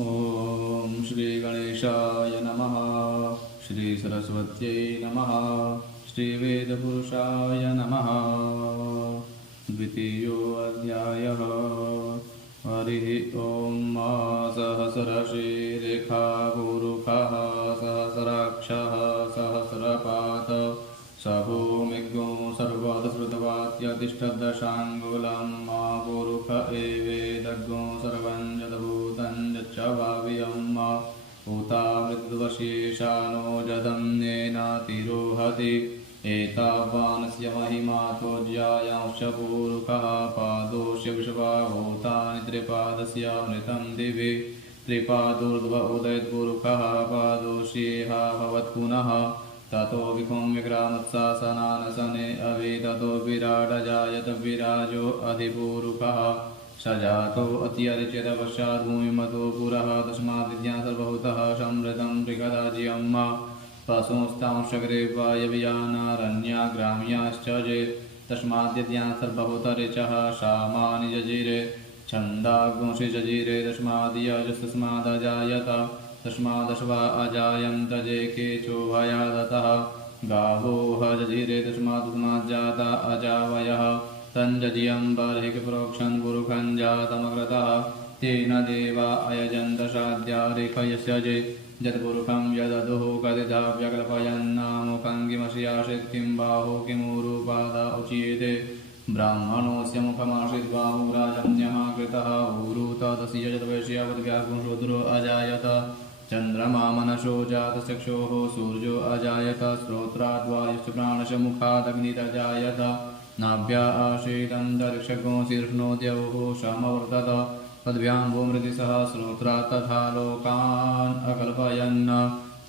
ॐ श्रीगणेशाय नमः। श्रीसरस्वत्यै नमः। श्रीवेदपुरुषाय नमः। द्वितीयोऽध्यायः। हरिः ॐ। सहस्रशीर्षा पुरुषः सहस्राक्षः सहस्रपात् स भूमिज्ञो सर्वदश्रुतवात्यतिष्ठदशाङ्गुलं मा पुरुष एवेदज्ञो सर्वं यद्भूतं यच्च भाव्यं मा भूतामृद्वशेषानो जदं येनातिरोहति एतावानस्य महिमा त्वज्यायांश्च पुरुषः पादोऽस्य विश्वभूतानि त्रिपादस्यामृतं दिवि त्रिपादोर्ध्व उदयत्पुरुषः पादोऽस्येह भवत् पुनः ततो विकुं विक्रामत्सासनानसने अभि ततो विराटजायत विराजो अधिपुरुषः स जातो अत्यरिच्यत पश्चात् भूमिमतो पुरः तस्मात् विद्यां सर्वभूतः समृतं त्रिकदाज्यं मा पशुंस्तांश्चक्रे वायव्यानारण्या ग्राम्याश्च जे तस्माद्यद्यां सर्वभूतरिचः सामानि जजिरे छन्दागुंसि जजिरे तस्माद्यजस्तस्मादजायत तस्मादश्वा अजायन्त जे केचोभयादतः गावो जजिरे तस्माद्जाता अजावयः तञ्जजियं बर्हिकप्रोक्षन् पुरुषं जातमग्रतः तेन देवा अयजन्त साध्यारेखयस्य जे यत्पुरुषं यदधुः कथिता व्यकल्पयन्नामुखं किमस्यासीत् किं बाहो किमुरुपादा उच्यते ब्राह्मणोऽस्य मुखमासीत् बाहुराजन्यः कृतः ऊरुत तस्य यद्वैश्यावद्व्याकुंशोदरो अजायत चन्द्रमा मनसो जातचक्षोः सूर्यो अजायत श्रोत्राद्वायुश्च प्राणश मुखादग्निरजायत नाभ्या आसीदन्तरिक्षगो शीर्ष्णोद्यौः समवर्तत तद्भ्यां भूमृतिसह श्रोत्रात् तथा लोकान् अकल्पयन्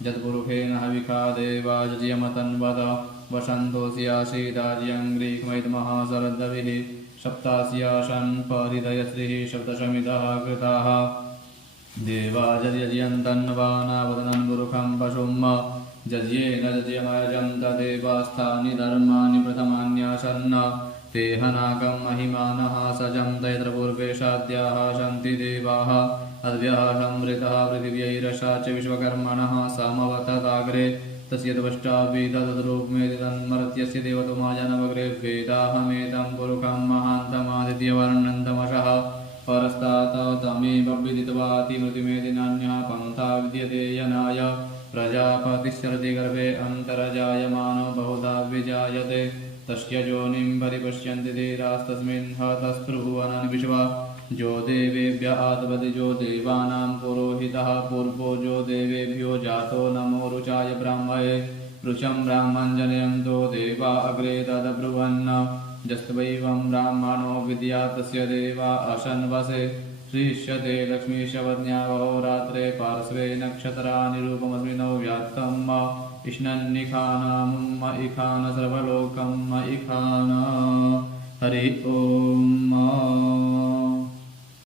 यत्पुरुषेण हविखा देवा जज्यमतन्वद वसन्तोऽस्यासीदाज्यं ग्रीष्मैतमः शरद्भिः सप्तास्याशन् परिदयश्रीः सप्तशमितः कृताः देवा जज्यन्तन्वानावदनं पुरुषं पशुं जज्येन जज्यमयजन्त देवास्थानि धर्माणि प्रथमान्यासन् ते हनाकं महिमानः सजन्त यत्र पूर्वे साध्याः सन्ति देवाः अद्भ्यः संवृतः पृथिव्यैरसा च विश्वकर्मणः समवतताग्रे तस्य त्वष्टापि तद्रूपमेति तन्मर्त्यस्य देवतमाजनवग्रे वेदाहमेतं पुरुषं महान्तमादित्यवर्णन्तमशः परस्तात् तमेव विदित्वातिमृतिमेति नान्यः पन्था विद्यते यनाय प्रजापतिश्चरति गर्भे अन्तर्जायमानो बहुधा विजायते तस्य योनिं परिपश्यन्ति धीरास्तस्मिन् हतस्त्रिभुवनानि विश्वा जो देवेभ्य आत्मति जो देवानां पुरोहितः पूर्वो जो देवेभ्यो जातो नमो रुचाय ब्राह्मणे रुचं ब्राह्मञ्जनयन्तो देवा अग्रे तदब्रुवन् जस्त्वैवं ब्राह्मणो विद्या तस्य देवा असन्वसे श्रीष्यते लक्ष्मीशवज्ञा वहोरात्रे पार्श्वे नक्षत्राणि रूपमस्मिनौ व्यात्तं इष्णन्निखानां इखान सर्वलोकं इखान हरि ओम।